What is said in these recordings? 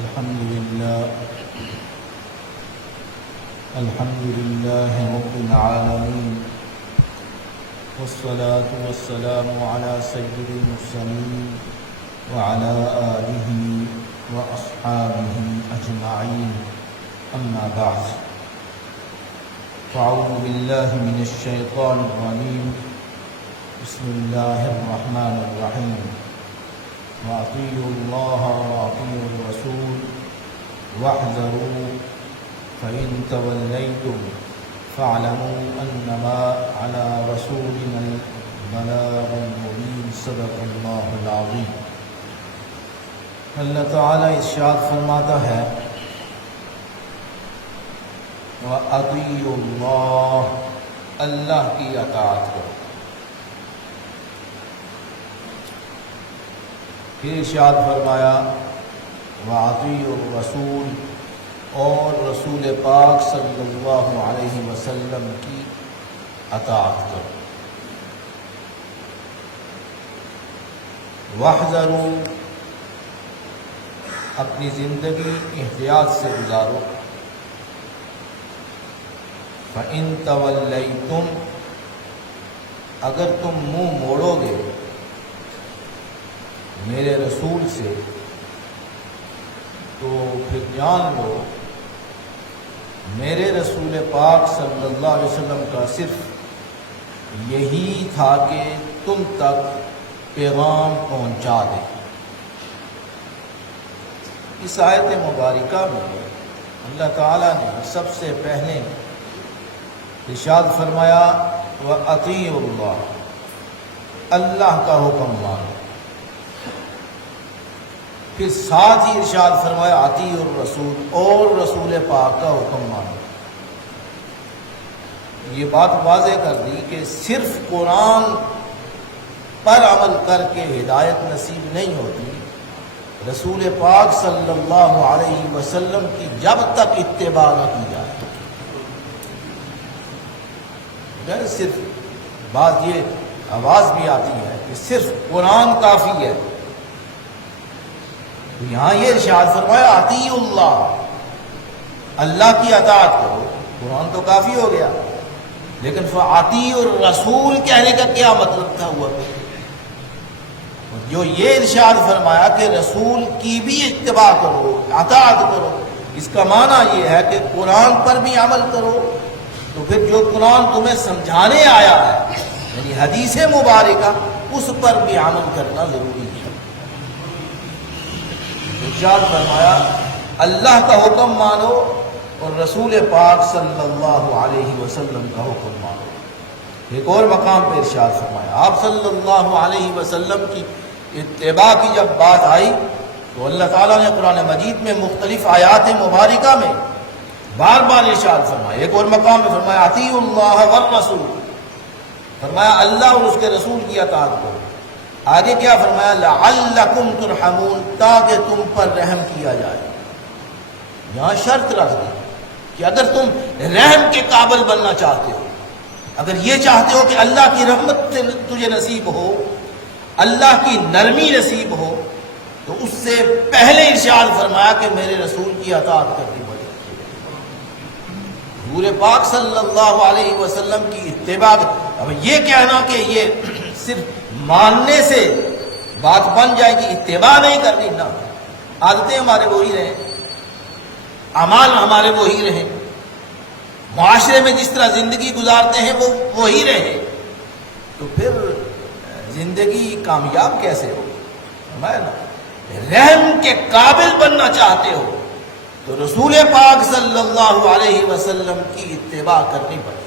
الحمد لله رب العالمين، والصلاة والسلام على سيد المرسلين وعلى آله وأصحابه أجمعين، أما بعد، فأعوذ بالله من الشيطان الرجيم، بسم الله الرحمن الرحيم، وأطيعوا الله وأطيعوا الرسول واحذروا فإن توليتم فاعلموا أنما على رسولنا البلاغ المبين، صدق اللہ العظیم۔ اللہ تعالیٰ ارشاد فرماتا ہے وَأَطِيعُوا اللَّهَ، اللہ کی اطاعت کرو۔ پھر ارشاد فرمایا وَأَطِيعُوا الرَّسُولَ، اور رسول پاک صلی اللہ علیہ وسلم کی اطاعت کرو۔ وَاحْذَرُوا، اپنی زندگی احتیاط سے گزارو۔ فَإِن تَوَلَّيْتُمْ، اگر تم منہ موڑو گے میرے رسول سے تو پھر جان لو میرے رسول پاک صلی اللہ علیہ وسلم کا صرف یہی تھا کہ تم تک پیغام پہنچا دے۔ اس آیت مبارکہ میں اللہ تعالیٰ نے سب سے پہلے ارشاد فرمایا وَأَطِيعُوا اللَّهَ، اللہ کا حکم مانو۔ پھر ساتھ ہی ارشاد فرمایا اطیعوا الرسول، اور رسول پاک کا حکم مانو۔ یہ بات واضح کر دی کہ صرف قرآن پر عمل کر کے ہدایت نصیب نہیں ہوتی، رسول پاک صلی اللہ علیہ وسلم کی جب تک اتباع نہ کی جائے۔ صرف بات یہ آواز بھی آتی ہے کہ صرف قرآن کافی ہے، یہاں یہ ارشاد فرمایا اطیعوا اللہ، اللہ کی اطاعت کرو۔ قرآن تو کافی ہو گیا، لیکن فاطیعوا الرسول کہنے کا کیا مطلب تھا ہوا؟ جو یہ ارشاد فرمایا کہ رسول کی بھی اتباع کرو، اطاعت کرو، اس کا معنی یہ ہے کہ قرآن پر بھی عمل کرو۔ تو پھر جو قرآن تمہیں سمجھانے آیا ہے یعنی حدیث مبارکہ، اس پر بھی عمل کرنا ضروری ہے۔ ارشاد فرمایا اللہ کا حکم مانو اور رسول پاک صلی اللہ علیہ وسلم کا حکم مانو۔ ایک اور مقام پہ ارشاد فرمایا آپ صلی اللہ علیہ وسلم کی اتباع کی جب بات آئی تو اللہ تعالیٰ نے قرآن مجید میں مختلف آیات مبارکہ میں بار بار ارشاد فرمایا۔ ایک اور مقام میں فرمایا اطیعوا اللہ والرسول، فرمایا اللہ اور اس کے رسول کی اطاعت کرو۔ آگے کیا فرمایا لعلکم ترحمون، تاکہ تم پر رحم کیا جائے۔ یہاں شرط رکھ دی کہ اگر تم رحم کے قابل بننا چاہتے ہو، اگر یہ چاہتے ہو کہ اللہ کی رحمت تجھے نصیب ہو، اللہ کی نرمی نصیب ہو، تو اس سے پہلے ارشاد فرمایا کہ میرے رسول کی اطاعت کرنی پڑے۔ حضور پاک صلی اللہ علیہ وسلم کی اتباع۔ اب یہ کہنا کہ یہ صرف ماننے سے بات بن جائے کہ اتباع نہیں کرنی، نہ، عادتیں ہمارے وہی رہیں، اعمال ہمارے وہی رہیں، معاشرے میں جس طرح زندگی گزارتے ہیں وہ وہی رہیں، تو پھر زندگی کامیاب کیسے ہو؟ رحم کے قابل بننا چاہتے ہو تو رسول پاک صلی اللہ علیہ وسلم کی اتباع کرنی پڑے۔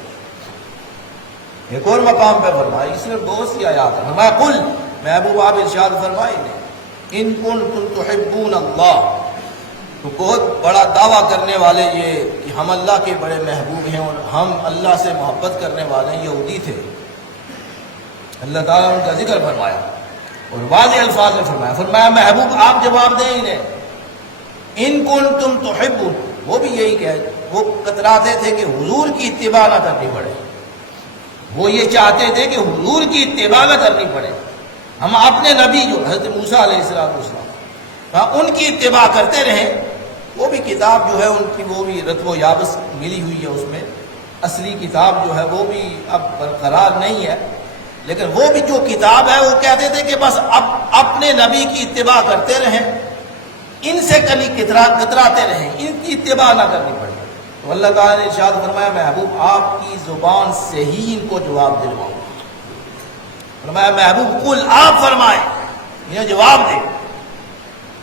ایک اور مقام پہ فرمایا، اس میں بہت سی آیات ہیں، فرمایا قل، محبوب آپ ارشاد فرمائے ان کنتم تحبون اللہ، تو بہت بڑا دعویٰ کرنے والے یہ کہ ہم اللہ کے بڑے محبوب ہیں اور ہم اللہ سے محبت کرنے والے یہودی تھے، اللہ تعالیٰ نے ان کا ذکر فرمایا اور واضح الفاظ میں فرمایا محبوب آپ جواب دیں انہیں ان کنتم تحبون، وہ بھی یہی کہ وہ کتراتے تھے کہ حضور کی اتباع نہ کرنی پڑے، وہ یہ چاہتے تھے کہ حضور کی اتباع نہ کرنی پڑے، ہم اپنے نبی جو حضرت موسیٰ علیہ السلام ان کی اتباع کرتے رہیں. وہ بھی کتاب جو ہے ان کی وہ بھی رتب و یابس ملی ہوئی ہے، اس میں اصلی کتاب جو ہے وہ بھی اب برقرار نہیں ہے، لیکن وہ بھی جو کتاب ہے وہ کہتے تھے کہ بس اب اپنے نبی کی اتباع کرتے رہیں، ان سے کلی کتراتے رہیں، ان کی اتباع نہ کرنی پڑے. تو اللہ تعالیٰ نے ارشاد فرمایا محبوب آپ کی زبان سے ہی ان کو جواب دلواؤں. فرمایا محبوب قل آپ فرمائے، یہ جواب دے،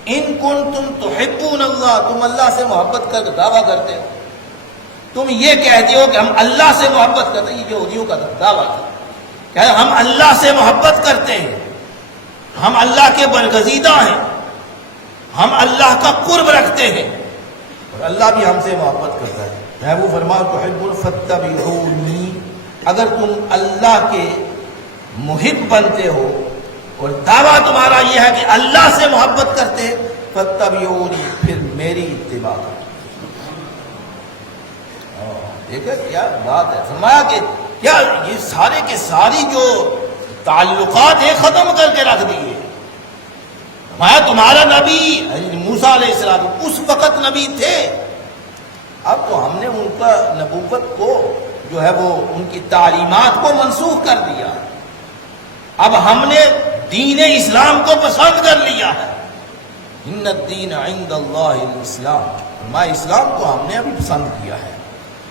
ان کنتم تحبون اللہ، تم اللہ سے محبت کر دعویٰ کرتے ہو، تم یہ کہتے ہو کہ ہم اللہ سے محبت کرتے ہیں. یہ یہودیوں کا دعویٰ تھا کہ ہم اللہ سے محبت کرتے ہیں، ہم اللہ کے برگزیدہ ہیں، ہم اللہ کا قرب رکھتے ہیں اور اللہ بھی ہم سے محبت کرتا ہے. محبوب فرمایا تحبون فاتبعونی، اگر تم اللہ کے محب بنتے ہو اور دعویٰ تمہارا یہ ہے کہ اللہ سے محبت کرتے ہیں، فاتبعونی، پھر میری اتباع کرو. دیکھیں کیا بات ہے. فرمایا کہ کیا یہ سارے کے ساری جو تعلقات ہیں ختم کر کے رکھ دیے. فرمایا تمہارا نبی موسیٰ علیہ السلام اس وقت نبی تھے، اب تو ہم نے ان کا نبوت کو جو ہے وہ ان کی تعلیمات کو منسوخ کر دیا، اب ہم نے دین اسلام کو پسند کر لیا ہے. ان الدین عند اللہ الاسلام، فرمایا اسلام کو ہم نے ابھی پسند کیا ہے.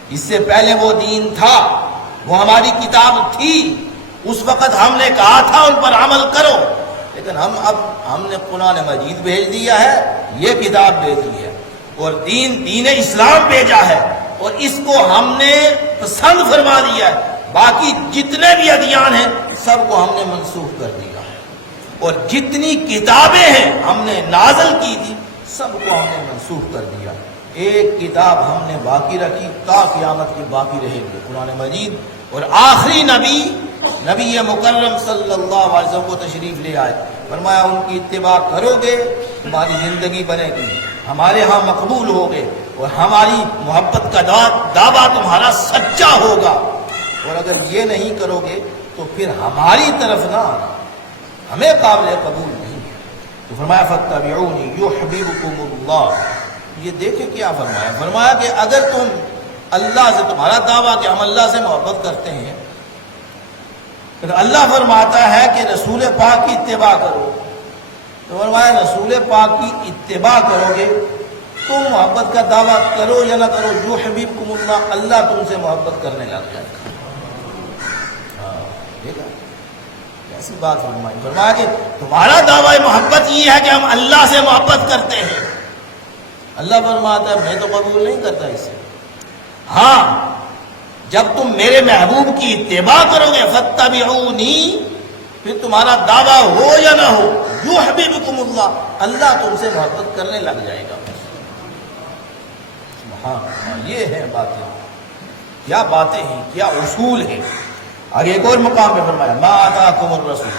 اس سے پہلے وہ دین تھا، وہ ہماری کتاب تھی، اس وقت ہم نے کہا تھا ان پر عمل کرو، لیکن ہم نے قرآن مجید بھیج دیا ہے، یہ کتاب بھیجی ہے اور دین اسلام بھیجا ہے اور اس کو ہم نے پسند فرما دیا ہے. باقی جتنے بھی ادیان ہیں سب کو ہم نے منسوخ کر دیا ہے اور جتنی کتابیں ہیں ہم نے نازل کی تھی سب کو ہم نے منسوخ کر دیا. ایک کتاب ہم نے باقی رکھی تا قیامت کی باقی رہے گی، قرآن مجید. اور آخری نبی مکرم صلی اللہ علیہ وسلم کو تشریف لے آئے. فرمایا ان کی اتباع کرو گے تمہاری زندگی بنے گی، ہمارے ہاں مقبول ہوگے اور ہماری محبت کا دعویٰ تمہارا سچا ہوگا. اور اگر یہ نہیں کرو گے تو پھر ہماری طرف نہ آنا، ہمیں قابل قبول نہیں ہے. تو فرمایا فاتبعونی یحببکم اللہ. یہ دیکھیں کیا فرمایا. فرمایا کہ اگر تم اللہ سے، تمہارا دعویٰ کہ ہم اللہ سے محبت کرتے ہیں، پھر اللہ فرماتا ہے کہ رسول پاک کی اتباع کرو، تو فرمایا رسول پاک کی اتباع کرو گے تم محبت کا دعویٰ کرو یا نہ کرو، یحببکم اللہ، اللہ تم سے محبت کرنے لگ جائے گا. دیکھا ایسی بات فرمائی. فرمایا کہ تمہارا دعویٰ محبت یہ ہے کہ ہم اللہ سے محبت کرتے ہیں. اللہ فرماتا ہے میں تو قبول نہیں کرتا اسے. ہاں جب تم میرے محبوب کی اتباع کرو گے فاتبعونی، پھر تمہارا دعویٰ ہو یا نہ ہو، یحببکم اللہ، اللہ تم سے محبت کرنے لگ جائے گا. یہ ہے باتیں، کیا باتیں ہیں، کیا اصول ہیں. آگے ایک اور مقام پہ فرمایا ما آتاکم الرسول.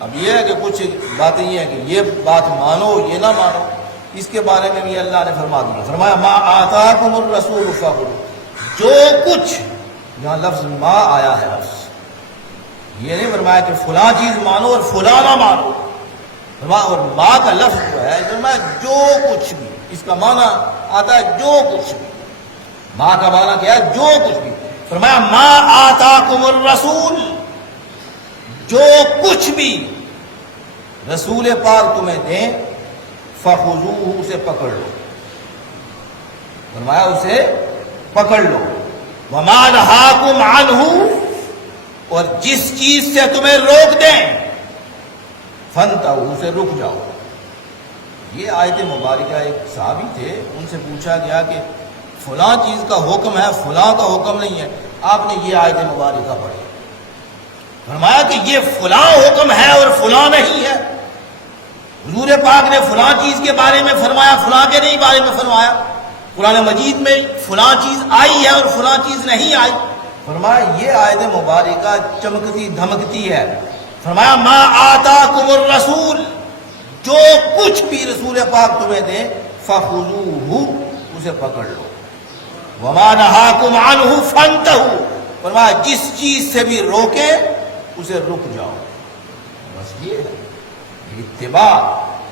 اب یہ ہے کہ کچھ باتیں یہ ہیں کہ یہ بات مانو یہ نہ مانو، اس کے بارے میں بھی اللہ نے فرما دیا. فرمایا ما آتاکم الرسول فخذوہ، جو کچھ، یہاں لفظ ما آیا ہے، لفظ یہ نہیں فرمایا کہ فلاں چیز مانو اور فلاں نہ مانو. فرمایا اور ما کا لفظ جو ہے فرمایا جو کچھ بھی، اس کا معنی آتا ہے جو کچھ بھی. ما کا معنی کیا ہے؟ جو کچھ بھی. فرمایا ما آتاکم الرسول، جو کچھ بھی رسول پاک تمہیں دیں، فخذوہ، اسے پکڑ لو. فرمایا اسے پکڑ لو. وما نہاکم عنہ، اور جس چیز سے تمہیں روک دیں، فانتہوا، اسے رک جاؤ. یہ آیت مبارکہ، ایک صحابی تھے، ان سے پوچھا گیا کہ فلاں چیز کا حکم ہے، فلاں کا حکم نہیں ہے، آپ نے یہ آیت مبارکہ پڑھی. فرمایا کہ یہ فلاں حکم ہے اور فلاں نہیں ہے. حضور پاک نے فلاں چیز کے بارے میں فرمایا، فلاں کے نہیں بارے میں فرمایا. قرآن مجید میں فلاں چیز آئی ہے اور فلاں چیز نہیں آئی. فرمایا یہ آیت مبارکہ چمکتی دھمکتی ہے. فرمایا ما آتاکم الرسول، جو کچھ بھی رسول پاک تمہیں دیں، فخذوہ، اسے پکڑ لو. وما نہاکم عنہ فانتہوا، فرمایا جس چیز سے بھی روکیں اسے رک جاؤ. بس یہ ہے اتباع.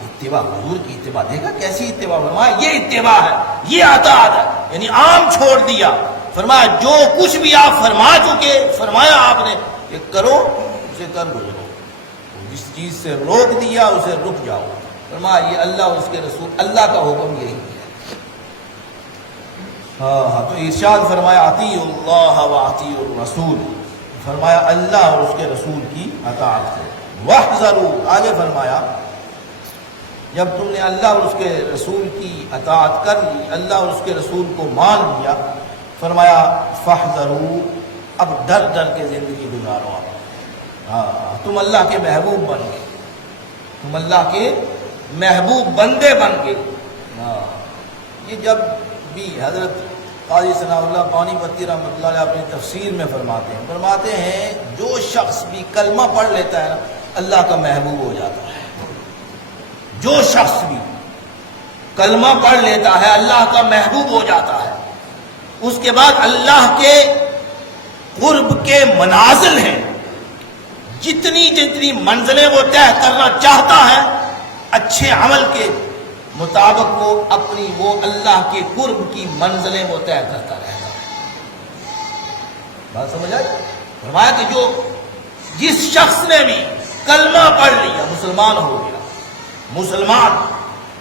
اتباع حضور کی اتباع، دیکھا کیسی اتباع، فرمایا یہ اتباع ہے، یہ اطاعت ہے، یعنی عام چھوڑ دیا، فرمایا جو کچھ بھی آپ فرما چکے، فرمایا آپ نے کہ کرو اسے کر گزرو، جس چیز سے روک دیا اسے رک جاؤ، فرمایا یہ اللہ اور اس کے رسول، اللہ کا حکم یہی ہے۔ ہاں تو ارشاد فرمایا اطیعوا اللہ واطیعوا الرسول، فرمایا اللہ اور اس کے رسول کی اطاعت کرو، واحذروا، آگے فرمایا جب تم نے اللہ اور اس کے رسول کی اطاعت کر لی، اللہ اور اس کے رسول کو مان لیا، فرمایا فاحذروا، اب ڈر ڈر کے زندگی گزارو آپ، ہاں تم اللہ کے محبوب بن گئے، تم اللہ کے محبوب بندے بن گئے۔ ہاں یہ جب بھی حضرت قاضی ثناء اللہ پانی پتی رحمۃ اللہ علیہ اپنی تفسیر میں فرماتے ہیں جو شخص بھی کلمہ پڑھ لیتا ہے نا اللہ کا محبوب ہو جاتا ہے، جو شخص بھی کلمہ پڑھ لیتا ہے اللہ کا محبوب ہو جاتا ہے۔ اس کے بعد اللہ کے قرب کے منازل ہیں، جتنی جتنی منزلیں وہ طے کرنا چاہتا ہے اچھے عمل کے مطابق وہ اپنی وہ اللہ کے قرب کی منزلیں وہ طے کرتا رہتا ہے۔ بات سمجھ آئی؟ فرمایا کہ جو جس شخص نے بھی کلمہ پڑھ لیا مسلمان ہو گیا، مسلمان،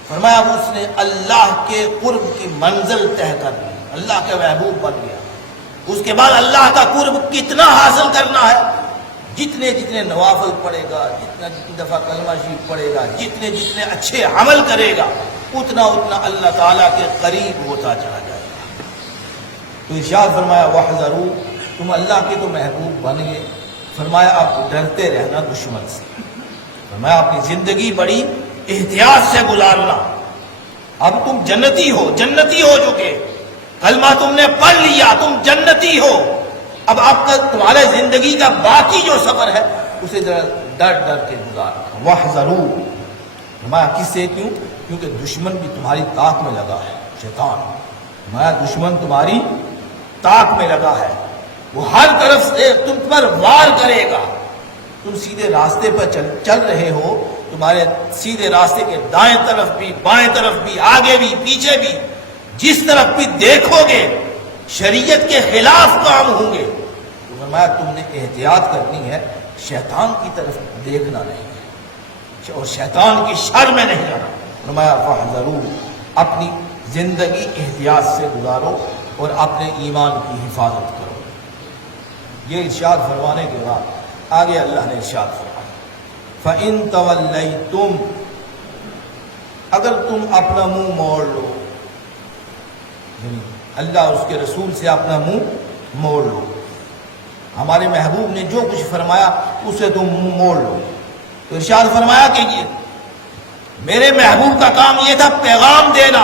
فرمایا اس نے اللہ کے قرب کی منزل طے کر لی، اللہ کے محبوب بن گیا۔ اس کے بعد اللہ کا قرب کتنا حاصل کرنا ہے، جتنے جتنے نوافل پڑھے گا، جتنا جتنی دفعہ کلمہ شریف پڑھے گا، جتنے جتنے اچھے عمل کرے گا، اتنا اتنا اللہ تعالیٰ کے قریب ہوتا چلا جائے گا۔ تو ارشاد فرمایا واحذروا، تم اللہ کے تو محبوب بن گئے، فرمایا آپ ڈرتے رہنا دشمن سے، فرمایا اپنی زندگی بڑی احتیاط سے گزارنا۔ اب تم جنتی ہو چکے، کلمہ تم نے پڑھ لیا، تم جنتی ہو، اب آپ کا تمہارے زندگی کا باقی جو سفر ہے اسے ذرا ڈر ڈر کے گزارنا۔ واحذروا، فرمایا کس سے؟ کیونکہ دشمن بھی تمہاری طاق میں لگا ہے، شیطان، فرمایا دشمن تمہاری طاق میں لگا ہے، وہ ہر طرف سے تم پر وار کرے گا۔ تم سیدھے راستے پر چل رہے ہو، تمہارے سیدھے راستے کے دائیں طرف بھی، بائیں طرف بھی، آگے بھی، پیچھے بھی، جس طرف بھی دیکھو گے شریعت کے خلاف کام ہوں گے، تو فرمایا تم نے احتیاط کرنی ہے، شیطان کی طرف دیکھنا نہیں ہے اور شیطان کی شر میں نہیں رہنا۔ فرمایا فاحذروا، اپنی زندگی احتیاط سے گزارو اور اپنے ایمان کی حفاظت کرو۔ یہ ارشاد فرمانے کے بعد آگے اللہ نے ارشاد فرمایا فَإِن تَوَلَّيْتُمْ، اگر تم اپنا منہ موڑ لو، یعنی اللہ اور اس کے رسول سے اپنا منہ موڑ لو، ہمارے محبوب نے جو کچھ فرمایا اسے تم منہ موڑ لو، تو ارشاد فرمایا کہ یہ میرے محبوب کا کام یہ تھا پیغام دینا،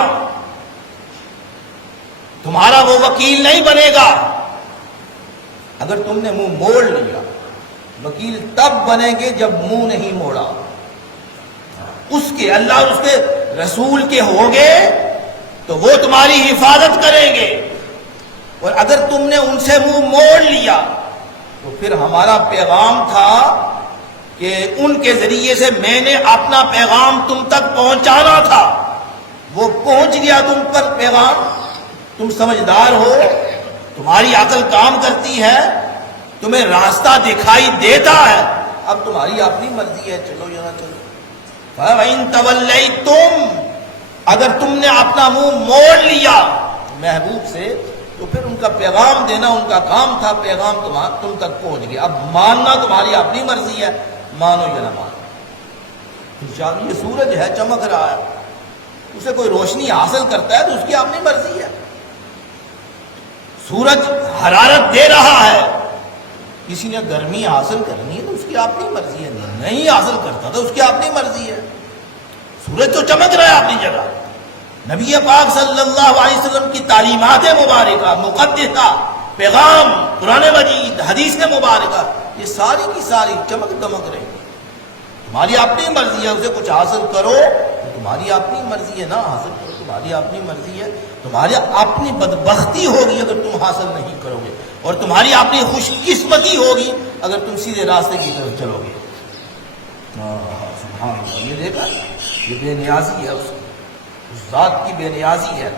تمہارا وہ وکیل نہیں بنے گا۔ اگر تم نے منہ موڑ لیا، وکیل تب بنیں گے جب منہ نہیں موڑا، اس کے اللہ اور اس کے رسول کے ہوگے تو وہ تمہاری حفاظت کریں گے، اور اگر تم نے ان سے منہ موڑ لیا تو پھر ہمارا پیغام تھا کہ ان کے ذریعے سے میں نے اپنا پیغام تم تک پہنچانا تھا، وہ پہنچ گیا تم پر پیغام، تم سمجھدار ہو، تمہاری عقل کام کرتی ہے، تمہیں راستہ دکھائی دیتا ہے، اب تمہاری اپنی مرضی ہے، چلو یا نہ چلو۔ فَإِن تَوَلَّيْتُمْ، اگر تم نے اپنا منہ موڑ لیا محبوب سے تو پھر ان کا پیغام دینا ان کا کام تھا، پیغام تم تک پہنچ گیا، اب ماننا تمہاری اپنی مرضی ہے، مانو یا نہ مانو۔ یہ سورج ہے چمک رہا ہے، اسے کوئی روشنی حاصل کرتا ہے تو اس کی اپنی مرضی ہے، سورج حرارت دے رہا ہے، کسی نے گرمی حاصل کرنی ہے تو اس کی اپنی مرضی ہے، نہیں حاصل کرتا تو اس کی اپنی مرضی ہے، سورج تو چمک رہا ہے اپنی جگہ۔ نبی پاک صلی اللہ علیہ وسلم کی تعلیمات مبارکہ، مقدسہ، پیغام، قرآن مجید، حدیث مبارکہ، یہ ساری کی ساری چمک دمک رہی، تمہاری اپنی مرضی ہے، اسے کچھ حاصل کرو تو تمہاری اپنی مرضی ہے، نہ حاصل کرو تمہاری اپنی مرضی ہے، تمہاری اپنی بدبختی ہوگی اگر تم حاصل نہیں کرو گے، اور تمہاری اپنی خوش قسمتی ہوگی اگر تم سیدھے راستے کی طرف چلو گے۔ سبحان اللہ، یہ دیکھا، یہ بے نیازی ہے اس ذات کی بے نیازی ہے.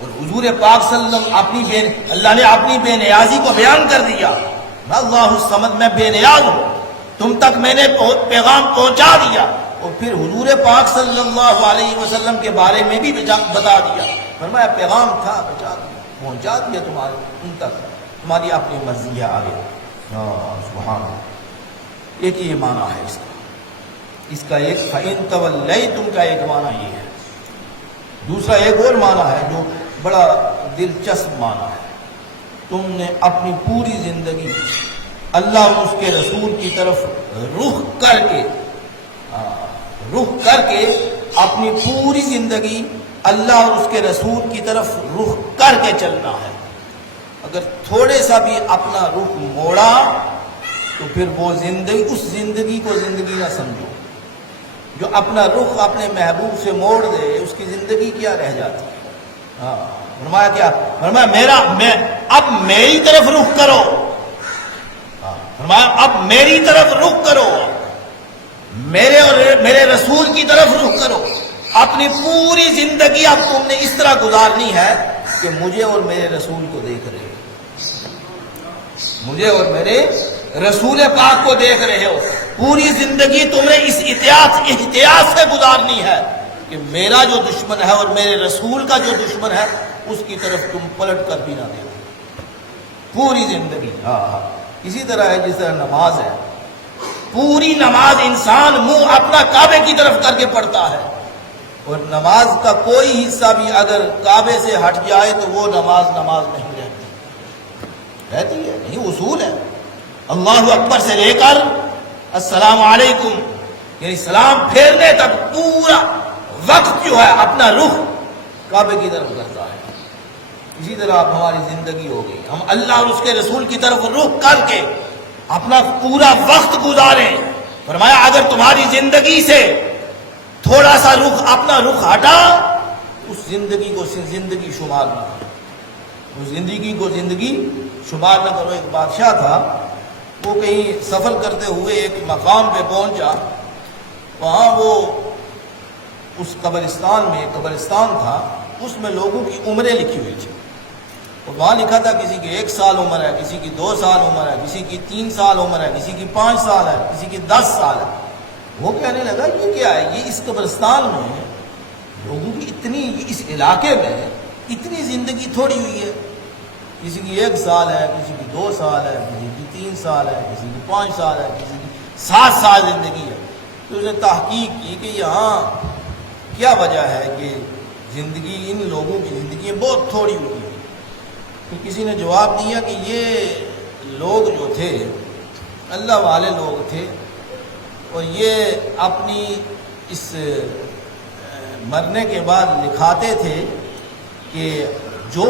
اور حضور پاک صلی اللہ علیہ وسلم اللہ نے اپنی بے نیازی کو بیان کر دیا. اللہ الصمد، میں بے نیاز ہوں، تم تک میں نے پیغام پہنچا دیا. اور پھر حضور پاک صلی اللہ علیہ وسلم کے بارے میں بھی بتا دیا، فرمایا پیغام تھا، پہنچا دیا تمہارے ان تک، تمہاری اپنی مرضی ہے آگے. سبحان اللہ. ایک یہ معنی ہے اس کا ایک فَإِن تَوَلَّيْتُمْ کا ایک معنی یہ ہے. دوسرا ایک اور معنی ہے جو بڑا دلچسپ معنی ہے. تم نے اپنی پوری زندگی اللہ اور اس کے رسول کی طرف رخ کر کے اپنی پوری زندگی اللہ اور اس کے رسول کی طرف رخ کر کے چلنا ہے. اگر تھوڑے سا بھی اپنا رخ موڑا تو پھر وہ زندگی، اس زندگی کو زندگی نہ سمجھو. جو اپنا رخ اپنے محبوب سے موڑ دے اس کی زندگی کیا رہ جاتی ہے. فرمایا کیا؟ فرمایا اب میری طرف رخ کرو. فرمایا اب میری طرف رخ کرو، میرے اور میرے رسول کی طرف رخ کرو. اپنی پوری زندگی اب تم نے اس طرح گزارنی ہے کہ مجھے اور میرے رسول کو دیکھ رہے ہو، مجھے اور میرے رسول پاک کو دیکھ رہے ہو. پوری زندگی تم نے اس احتیاط سے گزارنی ہے کہ میرا جو دشمن ہے اور میرے رسول کا جو دشمن ہے اس کی طرف تم پلٹ کر بھی نہ دیکھو پوری زندگی. اسی طرح ہے جس طرح نماز ہے، پوری نماز انسان منہ اپنا کعبے کی طرف کر کے پڑھتا ہے، اور نماز کا کوئی حصہ بھی اگر کعبے سے ہٹ جائے تو وہ نماز نہیں رہتی ہے. نہیں، اصول ہے. اللہ اکبر سے لے کر السلام علیکم یعنی سلام پھیرنے تک پورا وقت جو ہے اپنا رخ کعبے کی طرف کرتا ہے. اسی طرح اب ہماری زندگی ہو گئی، ہم اللہ اور اس کے رسول کی طرف رخ کر کے اپنا پورا وقت گزاریں. فرمایا اگر تمہاری زندگی سے تھوڑا سا اپنا رخ ہٹا، اس زندگی کو زندگی شمار نہ کرو، اس زندگی کو زندگی شمار نہ کرو. ایک بادشاہ تھا، وہ کہیں سفر کرتے ہوئے ایک مقام پہ پہنچا. وہاں وہ اس قبرستان تھا، اس میں لوگوں کی عمریں لکھی ہوئی تھی. اور وہاں لکھا تھا کسی کی 1 سال عمر ہے، کسی کی 2 سال عمر ہے، کسی کی 3 سال عمر ہے، کسی کی 5 سال ہے، کسی کی 10 سال ہے. وہ کہنے لگا یہ کیا ہے؟ یہ اس قبرستان میں لوگوں کی اتنی، اس علاقے میں اتنی زندگی تھوڑی ہوئی ہے. کسی کی 1 سال ہے، کسی کی 2 سال ہے، کسی کی 3 سال ہے، کسی کی 5 سال ہے، کسی کی 7 سال زندگی ہے. تو اس نے تحقیق کی کہ یہاں کیا وجہ ہے کہ زندگی، ان لوگوں کی زندگی بہت تھوڑی ہوئی ہے. تو کسی نے جواب دیا کہ یہ لوگ جو تھے اللہ والے لوگ تھے، اور یہ اپنی اس مرنے کے بعد لکھاتے تھے کہ جو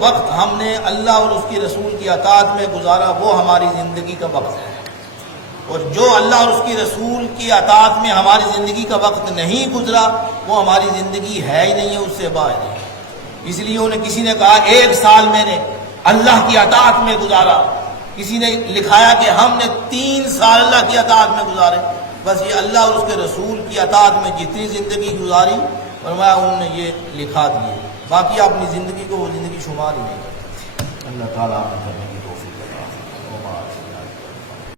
وقت ہم نے اللہ اور اس کی رسول کی اطاعت میں گزارا وہ ہماری زندگی کا وقت ہے، اور جو اللہ اور اس کی رسول کی اطاعت میں ہماری زندگی کا وقت نہیں گزرا وہ ہماری زندگی ہے ہی نہیں ہے، اس سے باہر ہے. اس لیے انہیں کسی نے کہا 1 سال میں نے اللہ کی اطاعت میں گزارا، کسی نے لکھایا کہ ہم نے 3 سال اللہ کی اطاعت میں گزارے. بس یہ اللہ اور اس کے رسول کی اطاعت میں جتنی زندگی گزاری فرمایا انہوں نے یہ لکھا دیے، باقی اپنی زندگی کو وہ زندگی شمار ہی نہیں کرتے. اللہ تعالیٰ